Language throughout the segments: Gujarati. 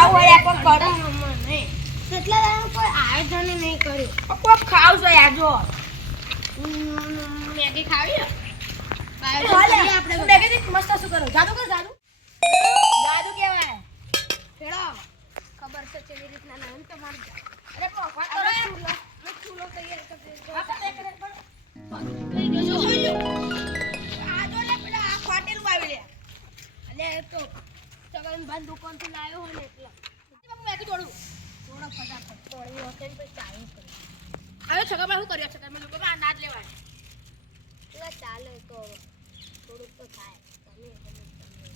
ખાવું હોય યાર કરો. કેટલા દાડા કોઈ આયોજન નહીં કર્યું. કોક ખાવ છો યાર જો. મેગી ખાવી હાલે, હું મસ્ત શું કરું? જાદુ કર જાદુ. જાદુ કેવાય ખેડો ખબર છે કેવી રીતના નામ તમારું અરે પણ કરો યાર. ચૂલો તૈયાર કરી હા, પણ એક મિનિટ પણ. થઈ ગયો, જો, જો. આ જો લે પેલા આ ફાટેલું આવી લે. અલે ચગનભાઈ દુકાનથી લાવ્યો હોય ને એટલા. મેગી તોડું. થોડા ફટાફટ તોડી હોતે પછી ચાલુ કરી. હવે છગરમાં શું કર્યું છગરમાં લોકો આ નાદ લેવાય એટલે ચાલે તો થોડુંક તો થાય. તમે તમે તમે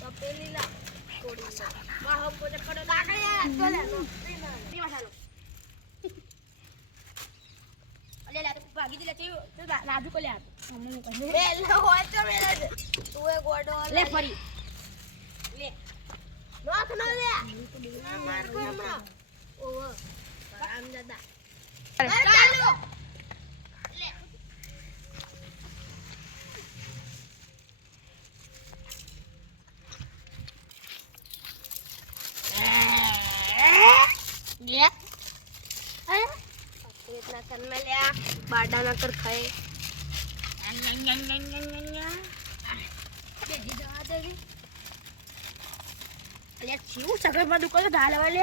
તો પેલી લા થોડી લા. વાહ પોતે પડો લાગે યાર. તો લે નો. ની મસાલો. અલે લા ભાગી દે તે તે રાજુ કો લે આ હમણાં કહ્યું પેલો હોય તો મેલે છે તું એક ગોડો લે ફરી. લે. નોખ ન લે ના માર કો હમણાં ઓહો આમ દાદા અરે ચાલો. લે. લે. અરે. રીતના કર મે લે બાડા ના કર ખાય. બેહી જવા દેવી અલે શું છગરમાં દુકાન તો ઢાલ લેવા લે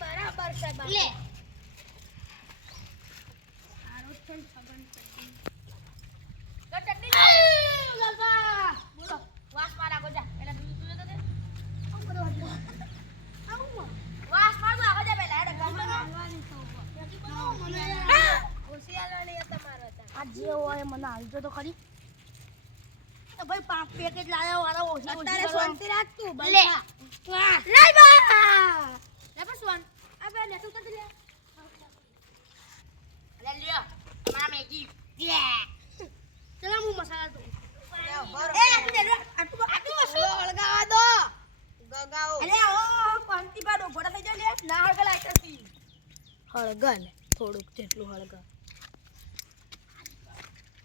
બરાબર છે લે તો ચટણી લાલબા બોલો વાસ માર આગો જા પેલા તું તું તો દે વાસ માર તો આગો જા પેલા હેડે હોશિયારવાળી હતા મારા હતા. આ જે હોય મને હાલજો તો ખરી તો ભાઈ પાંચ પેકેજ લાવ્યા વાળા ઓછી અત્યારે શાંતિ રાખ તું, લે. બલસા. બા! લે પણ સોન. આ બે લે તું તો લે. લે લ્યો. તમારા મેગી. લે. ચલો હું મસાલા તો એ આટલું લે. આટલું આટલું લો, હળગાવા દો. ગગાઓ. અલે ઓ કોંતી પાડો ઘોડા થઈ જાય લે. ના હળગા લાઈટર હળગા લે, થોડુંક જેટલું હળગા.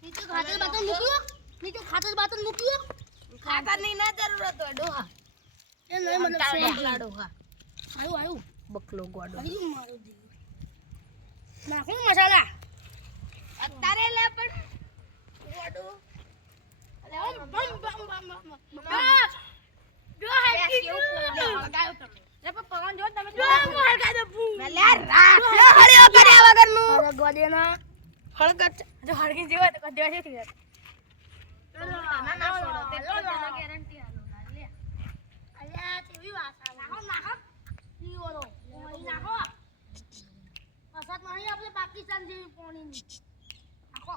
નીચે મૂક્યો નીચે ખાતર બાતર મૂક્યો ખાતરની ના જરૂરત હોય, ડોહા. એ નહીં મને બકલા ડોહા. આયો આયો. બકલો ગોડો. આયું મારો દી નાખું મસાલા. અત્યારે લે પણ. ગોડો. અલે ઓમ બમ બમ બમ બમ જો હેકી કેવું લે તમે. લે પવન જો તમે જો હળગા દે. ભૂ લે, રાખ. હળ્યો કર્યા વગરનું દે ના હળગા જો હળગી જેવો તો કદી વાસે થઈ જાય ના, guarantee આલો, લે. અલ્યા કેવી વાત નાખો નાખો નાખો વરસાદ નહીં આપણે પાકિસ્તાન જેવી પાણીની નાખો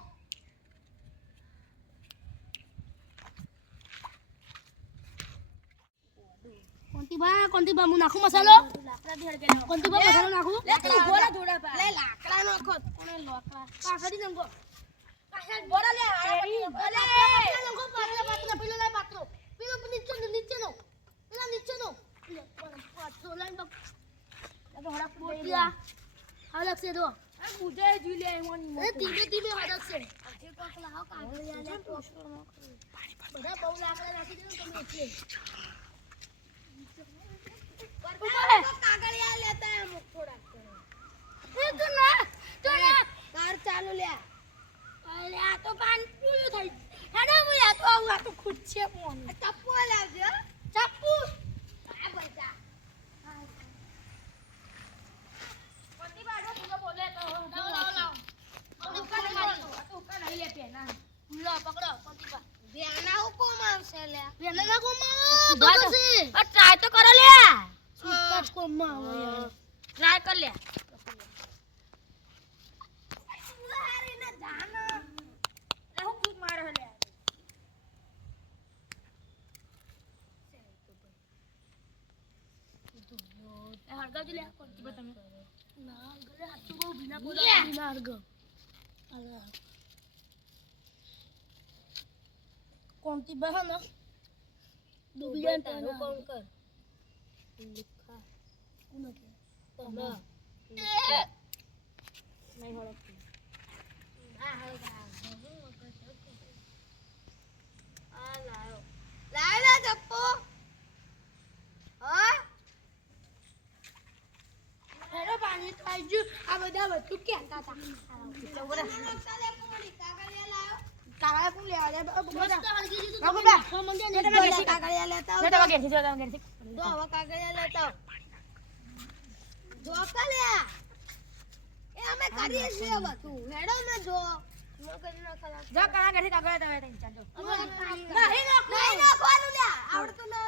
કોંતી બા હું નાખું મસાલો કોંતી મસાલો નાખું લે, તું ઊભો રહે થોડા વાર. લે, લાકડા નાખો. કોણે લોકડા? પાછળ નંગો લાય બક તો હડા પોટિયા હડક છે દો આ બુજે જી લે એમની એ ધીમે ધીમે હડક આજે કોક ચાલુ લે. અરે આ તો પાન પૂરું થઈ હેડા હું આ તો આવું આ તો ખુદ છે ફોન ટપ્પુ લાવજો. ચપ્પુ. બહાનો દુબિયાન તારો કોણ કર. લુખા. કોણ કે તમે નહીં હોળો આ હોળો આ લાયો. પાણી ખાઈ આ બધા બધું ક્યાં હતા. કાકા કોણ લેવા દે બધા બાબુ બધા કાગળિયા લેતા જો તમે ઘેરથી જો તમે ઘેરથી જો હવે કાગળિયા લેતા જો કાલ્યા એ અમે કરીએ છીએ બધું હેડો ને જો ના જો કણા ઘેરથી કાગળ તમે ત્રણ ચાર જો નહીં નાખવાનું લ્યા આવડતું ના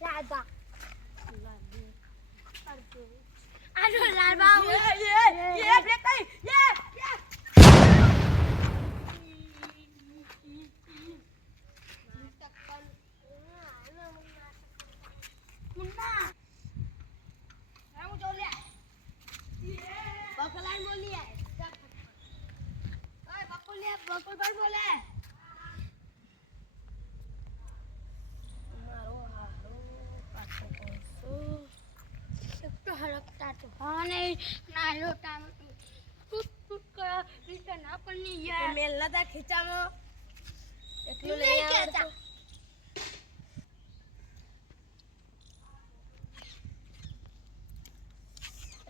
રાધા આ જો લાલબા યે બ્રેક કઈ યે મુન્ના હું જો લે બકલાઈ બોલી આય ઓય બકુલ લે બકુલ ભાઈ બોલે તો હરકતા ના લોટા ટૂટ ટૂટ કરો રીતે ના યાર. મેલ નતા ખીચામાં. એટલું લઈ આવતા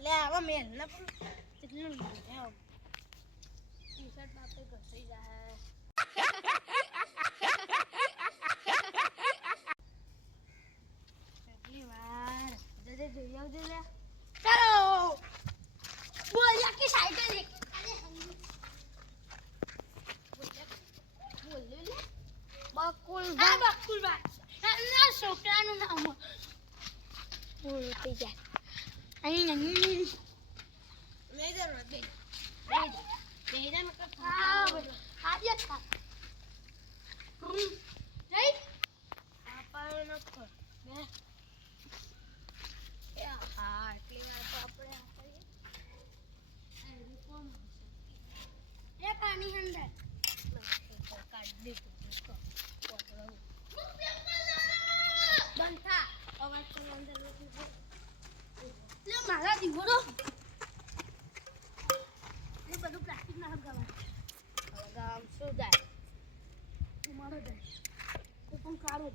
લે. આવા મેલ ન પણ કેટલું લઈ આવડતું. ટી-શર્ટ બાપે ઘસી જાય. કેટલી વાર? જજે જોઈ આવજો લે. એમના છોકરાનું નામ બોલ થઈ જાય અહીં નહીં નહીં જરૂર બે બે જા મતલબ હા બધું આજે ખા હમ. જઈ આપણને કર બે એ હા એટલી વાર તો આપણે આ કરીએ એનું કોણ હશે? એ પાણી અંદર કાઢી દીધું તો પોતળું. બંધ થા અવાજ તો અંદર નથી થતો. લે મારા દીવડો એ બધું પ્લાસ્ટિક ના હગાવા હવે ગામ શું જાય તમારો દે તો પણ કાઢો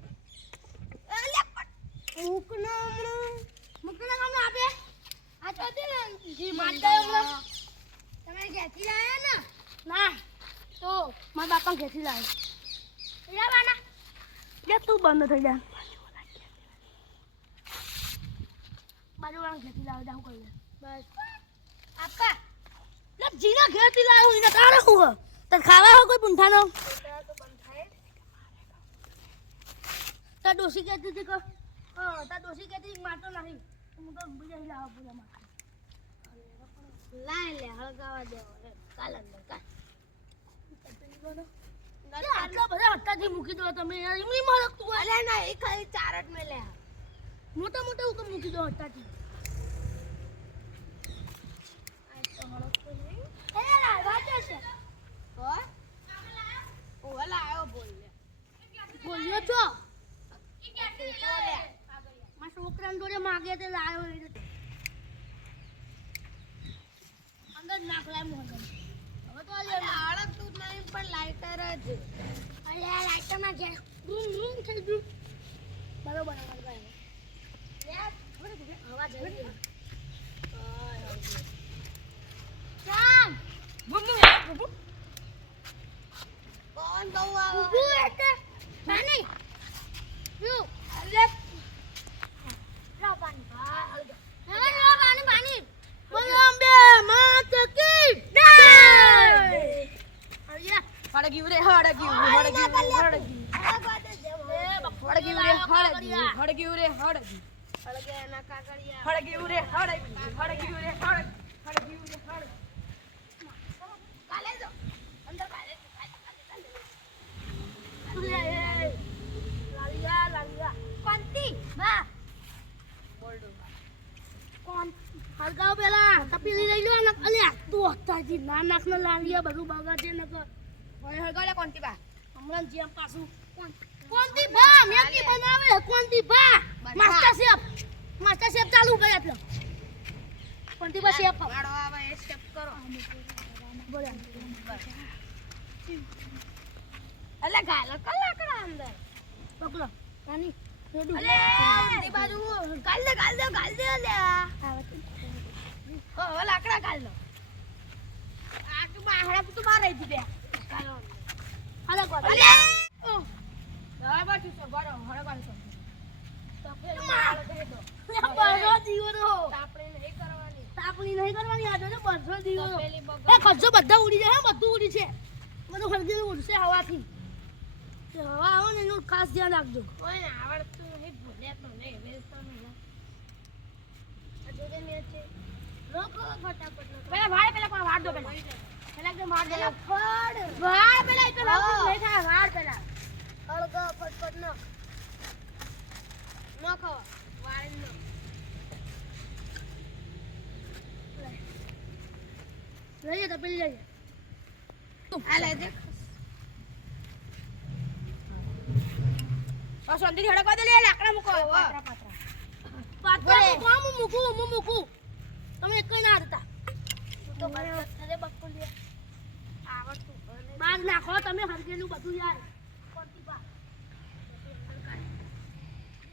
મૂકનો હમણાં મુકના કામ આપે આ તો જી મારતા તમે ઘેથી લાયા ને? ના. તો? મારા બાપા ઘેથી લાવ્યા લેવાના લે તું બંધ થઈ જા. બાજુ વાળા ઘેથી લાવ દાવ કરી બસ. આપા લે જીના ઘેથી લાવ એને તારે હું? તો ખાવા હો કોઈ પૂંઠાનો? તા તો કેતી તી તાર ડોસી કહેતી હતી કે? હા તાર ડોસી કહેતી હતી મારતો નહીં. હું તો બીજા લાવ બોલા માં લાય લે હળગાવા દેવો રે કાલ અંદર કાલ. આટલા બધા હટ્ટાથી મૂકી દો તમે યાર એમની મરકતું હોય ના એ ખાલી ચાર જ મેલે. મોટા મોટા હું તો મૂકી દો હટ્ટાથી લે બોલ્યો છો? મારા જોડે માગે તે લાવ્યો એ રીતે. અંદર જ નાખલા મોહન હવે તો અલે હળગતું જ નહીં પણ લાઇટર જ. અલે આ લાઈટમાં જે રૂમ રૂમ થઈ ગયું બરોબર અમારે ભાઈ. લે હવા જઈ કોણ બહુ આવે બબુ એટલે પાણી અલે હડગ્યું રે હડગ્યું હડગ્યું હડગ્યું હડગ્યું હડગ્યું રે હડગ્યું હડગ્યું રે હડગ્યું હડગ્યું રે હડગ્યું હળગાવ પેલા. તપી લઈ લો તું તાજી ના નાખ લાલિયા બધું બગાડે નકર. લે કોણતી બા? હમણાં જેમ પાછું. કોણતી ભા મેગી બનાવે કોણતી ભા માસ્ટર શેફ માસ્ટર શેફ ચાલુ કરે એટલે. કોણતી ભા શેફ વાળો આવે સ્ટેપ કરો. બોલે. અલે ગાલો કલાકડા અંદર. પકડો. નાની અલે બાજુ. ગાલ દે ગાલ દે ગાલ દે અલે. ઓ ઓ લાકડા ગાલ દો. આ તું બાહરા તું બાર બે. ખર્ચો બધા બધું ઉડી બધું હળગેલું ઉડશે હવાથી હવા આવે ને એનું ખાસ ધ્યાન રાખજો આવડતું નહીં તો પેલા વાળ પેલા દો પેલા. પેલા વાળ દો. ફળ વાળ પેલા એક તો નહીં થાય વાળ પેલા. હળગા ફટફટ ન ન ખાવા. વાળ ન લઈએ તો પેલી લઈએ આ લે દે. બસ શાંતિથી હળગાવ દે લે લાકડા મૂકો. પાત્રા પાત્રા. પાત્રા મૂકો હું મૂકું હું મૂકું. તમે એક કઈ ના હતા તો બાર નાખો તમે હળગેલું બધું યાર. કોણતી બા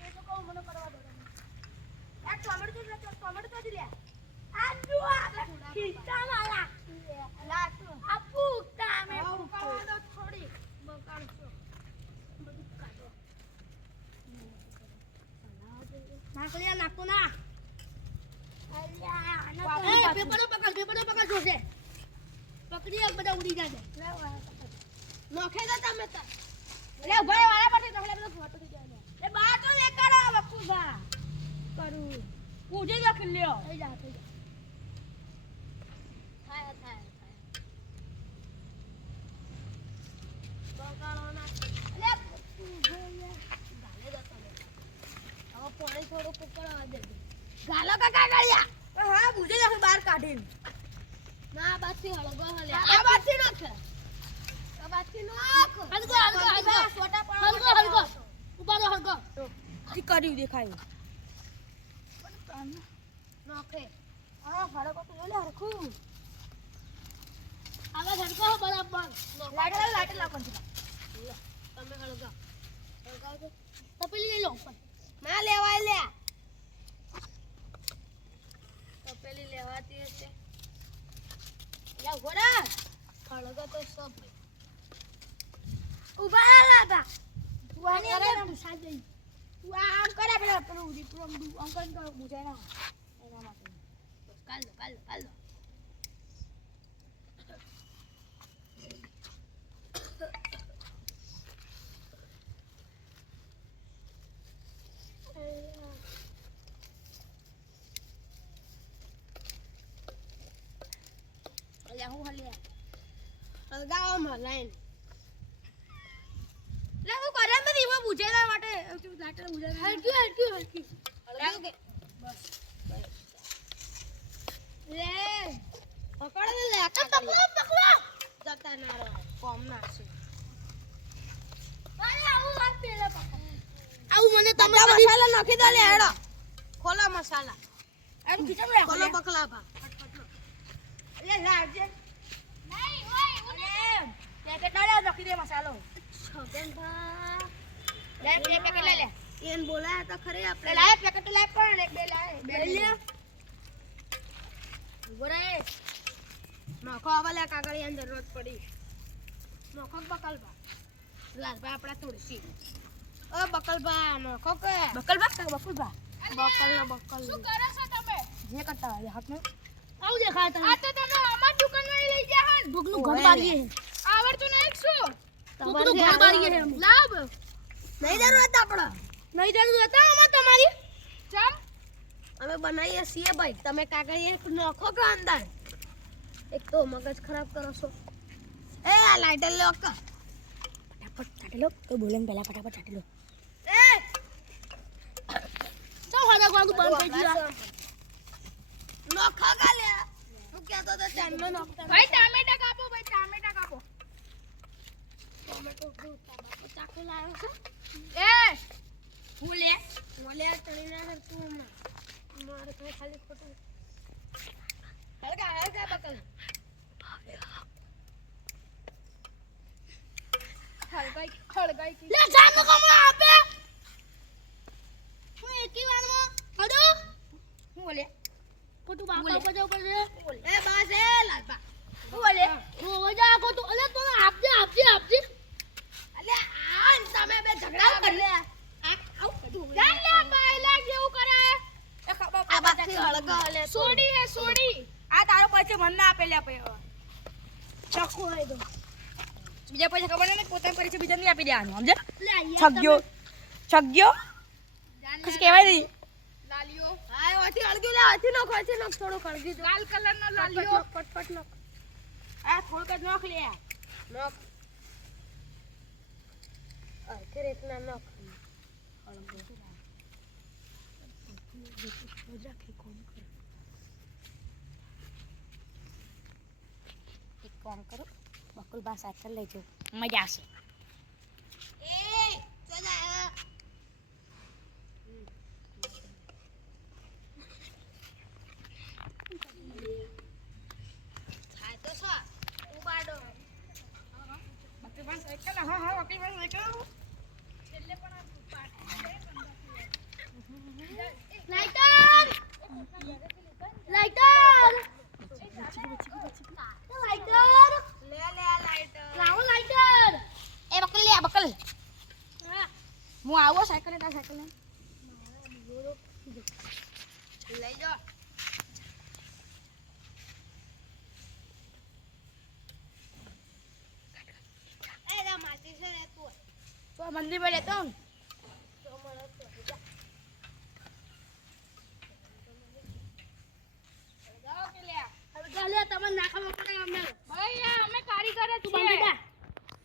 એ તો કહું મને કરવા દો તમે. આ ટોમેટો તો ટોમેટો તો લે. આ જુઓ આ ખીચા વાળા. લાટુ. આ પૂગતા અમે ઉકાળવા દો થોડી. બકાડશો નાખલિયા નાખતો ના. અલ્યા પેપરો પકડ પેપરો પકડ જોશે. પકડી બધા ઉડી જાય નોખે તો તમે તો. લે ઊભા વાળા પાસે તમને બધો ફોટો થઈ જાય એ બા તો લે કરો વખુ બા કરું પૂજે લખી લ્યો. થઈ જા થઈ જા. થાય થાય ગાલે કાકા ગાળિયા. હા બુજે બહાર કાઢીને. ના બાથી હળગો હલે આ બાજથી નાખ આ બાથી નાખ હલકો છોટા હલકો હલકો ઊભા રહો હલકો ઈ કર્યું દેખાયું નોખે આ હળકો તો લે હરખું આવા હળગા લેવાય લે. લે રહે હળગા તો સબ. ઊભા લાતા આની અરે અંદર પૂછા જઈ તું આ આમ કરે પેલા પેલું દીકરું આમ આમ કરીને તો બુજાય ના એના માટે. કાલ કાલ કાલ દો અલ્યા હું હલ્યા હળગાવામાં લાઈન લે હું કરે મેં દીવો બુજાય માટે લાઈટ બુજાય હલકી હલકી હલકી હળગાવ કે લે પકડ ને લે પકડો પકડો જતા ના રહો કોમ નાખશે આવું મને તમે મસાલા નાખી દો લે હેડો ખોલો મસાલા એમ ખીચડ લે ખોલો બકલાભા લે લાવજે નહીં હોય અરે પેકેટ ના લે નાખી દે મસાલો છગનભા લે બે પેકેટ લે લે. એન બોલાયા તો ખરી આપણે. લાય પેકેટ લાય પણ એક બે લાય. બે લે લે. ઊભો રહે. નોખો હવે લે કાગળી અંદર રોજ પડી. નોખો બકલભા? લાલભા આપણા તુલસી. ઓ બકલભા નોખો કે? બકલ બક બકલ બા બકલ બકલ શું કરો છો તમે? જે કરતા હોય હાથનું આવું દેખાય તને? આ તો તમે અમાર દુકાનમાં લઈ ગયા હન. ભૂખનું. ઘર બારીએ આવડતું નહીં શું? ભૂખનું ઘર બારીએ હે. લાવ. નહીં જરૂરત આપણા. નહીં જરૂરત અમાર તમારી. ચમ. અમે બનાવીએ છીએ ભાઈ. તમે કાગળી એક નોખો કે અંદર? એક તો મગજ ખરાબ કરો છો. એ આ લાઇટર લો કે. ફટાફટ ચાટી લો. કોઈ બોલે પહેલા ફટાફટ ચાટી લો. એ! ચાલ હરગવાનું બંધ થઈ ગયું. નોખા હું કહેતો તો ચાંદલો નોખતા ભાઈ ટામેટા કાપો ભાઈ ટામેટા કાપો. ટોમેટો ચાકુ લાવ્યો છે. એ! હું લે. મોલે તણી ના તું મારે તો ખાલી ખોટું. હળગા હળગા બકલ હળગાઈ હળગાઈ લે જાન આપે. હું એકી વારમાં હડો હું લે. ખોટું બાપા ઉપર જવું પડશે? એ બાસ એ લાલપા હું. હું જા ખોટું અલે તો આપજે આપજે આપજે. અલે આ ન બે ઝઘડા કર. લે. આ આવ કદું લે બાયલા જેવું કરે. એ ખબર આ બાકી હળગા લે સોડી હે સોડી. આ તારો પછી મન ના આપે લે પછી ચાકુ હોય તો. બીજા પૈસા ખબર નહીં પોતાને પૈસા બીજા નહીં આપી દેવાનું સમજે છગ્યો. છગ્યો? કશું કહેવાય નહીં લાલિયો આ ઓથી હળગી લે ઓથી નોખ ઓથી નોખ થોડું હળગી દો લાલ કલર નો લાલિયો પટપટ નોખ આ થોડક જ નોખ લે. નોખ. અરખી રીતના નોખ? એક કામ કરો બકુલ બા સાયકલ લઈ જાઓ. મજા આવશે. એ થાય તો સો ઉબાડો બકુલ બા સાયકલ હા હા બકુલ બા સાયકલ લાઈટર લાઈટર લાઈટર લે લે લાઈટર લાવો લાઈટર એ બકલ લે બકલ હું આવો સાયકલ લે તાર સાયકલ લે લઈ જાઓ તું. તો મંદિર પર ગાલે તમને નાખવા પડે અમને. ભાઈ અમે કારીગર છીએ.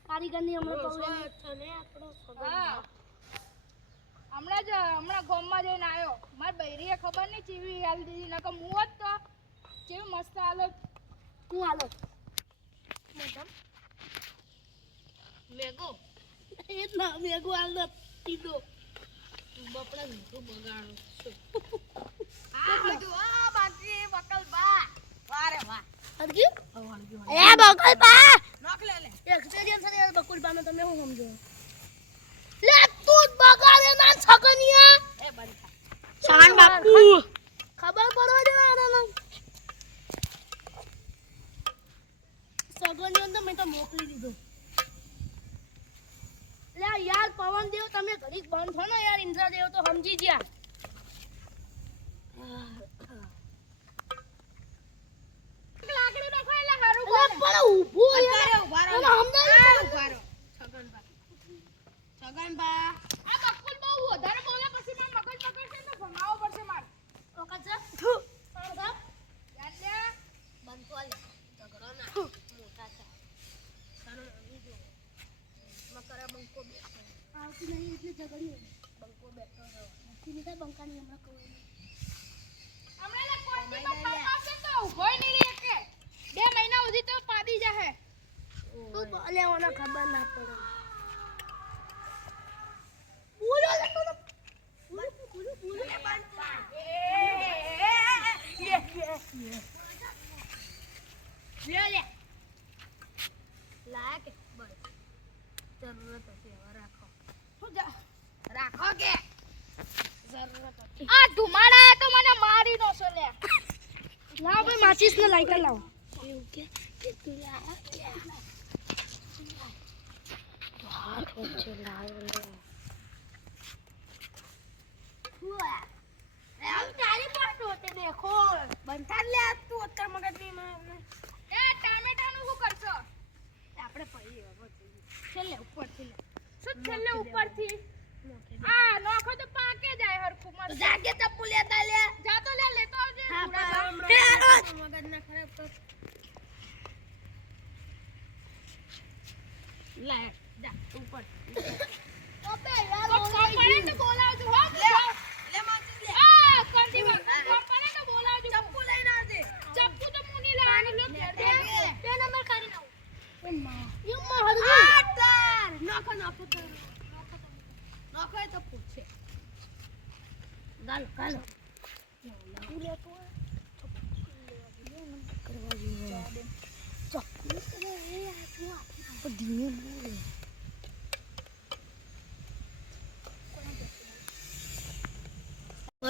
કારીગરની અમને આપણો હમણાં જ હમણાં ગોમમાં જઈને આવ્યો. મારી બૈરીએ ખબર નહીં ચીવી હાલ દીધી નકર હું હોત તો કેવી મસ્ત હાલો હું હાલો મેગો? એ ના મેગો હાલ પીધો બપડા મીઠું બગાડો આ બધું આ બાકી બકલ બા. વારે વાહ. હરકી એ બકલ પા નોખ લે લે. એક્સપિરિયન્સ અને બકુલ બાનો તમે હું સમજો તું ના છકનિયા એ બંધ શાન બાપુ. ખબર પડવા દે આને સગનિયો તો મેં તો મોકલી દીધો. લે યાર પવન દેવ તમે ઘડીક બંધ થો ને યાર ઇન્દ્રદેવ તો સમજી ગયા લાકડી નાખો એટલે હારું અલા પણ ઊભું યાર અત્યારે ઊભા રહો તને સમજાય આ ઊભા રહો છગન બા છગન બા આ બકુલ બહુ વધારે બોલે પછી માર મગજ પકડશે તો ભમાવો પડશે માર ઓકા છે થુ સારું સાહેબ યાદ લે બંધ થો લે ઝઘડો ના મોટા છે તને આવી જો મકરા બંકો બેઠો આવતી નહીં એટલે ઝઘડી બંકો બેઠો રહ્યો નથી નીકળ બંકાની હમણાં કહું હમણાં લે કોઈ દી પપ્પા પાસે તો ઉભોય નહીં રહે કે બે મહિના સુધી તો પાડી જાહે તું બોલે મને ખબર ના પડે બોલો લે બોલો બોલો બોલો બોલો લે લે લાયા કે બસ જરૂરત હતી હવે રાખો કે આ ધુમાડા તો મને મારી નો છો લે લાવ ભાઈ માચીસ ને લાઈટર લાવ. કે કે તું લાયા કે હાથ વચ્ચે લાવ લે હોતે દેખો બંધાર લે તું અત્યાર મગજની. માં એ ટામેટાનું શું કરશો? આપણે પડી હવે છેલ્લે ઉપરથી લે. શું છેલ્લે ઉપરથી? આ નોખો તો પાકે જાય હરખું મસ્ત. જાગે ચપ્પુ લેતા લે. જા તો લે લેતો આવજે. મગજ ના ખરાબ કર. લે જા ઉપર અબે યાર તો કામ પડે તો બોલાવજો હો લે માચી લે આ કંદીમાં કામ પડે તો બોલાવજો ચપ્પુ લઈને બની જાય આ સગનનું તો પૂછી લે. બસ એ વચમાં આનો છગન તો આવે રે, વચમાં આ તો. લે છગન ભાઈને સમજાવું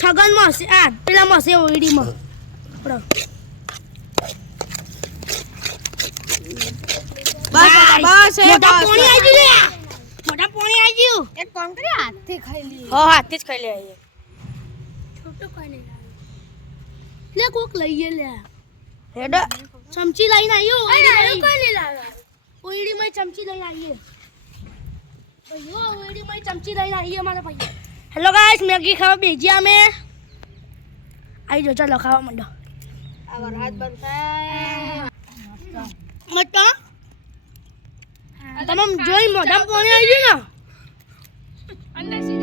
છગનમાં હશે. આ પેલા માં હશે ઓઈડીમાં બસ બસ મોટા પોણી આવી લે મોટા પોણી આવી ગયું. એક કામ કરી હાથથી ખાઈ લઈએ. હા હાથથી જ ખાઈ લે છોટું ખાઈ લે લે કોક લઈએ લે હેડો. ચમચી લઈને આવ્યો ઓઈડી લાવ્યા? ઓઈડી માં ચમચી લઈને આવીએ ભાઈઓ ઓઈડી માં ચમચી લઈને આવીએ મારા ભાઈ હેલો ગાઈસ મેગી ખાવા બેસી અમે આવી જો ચાલો ખાવા માંડો મત તમે જોઈ મોઢા પાણી આવી ગયું ને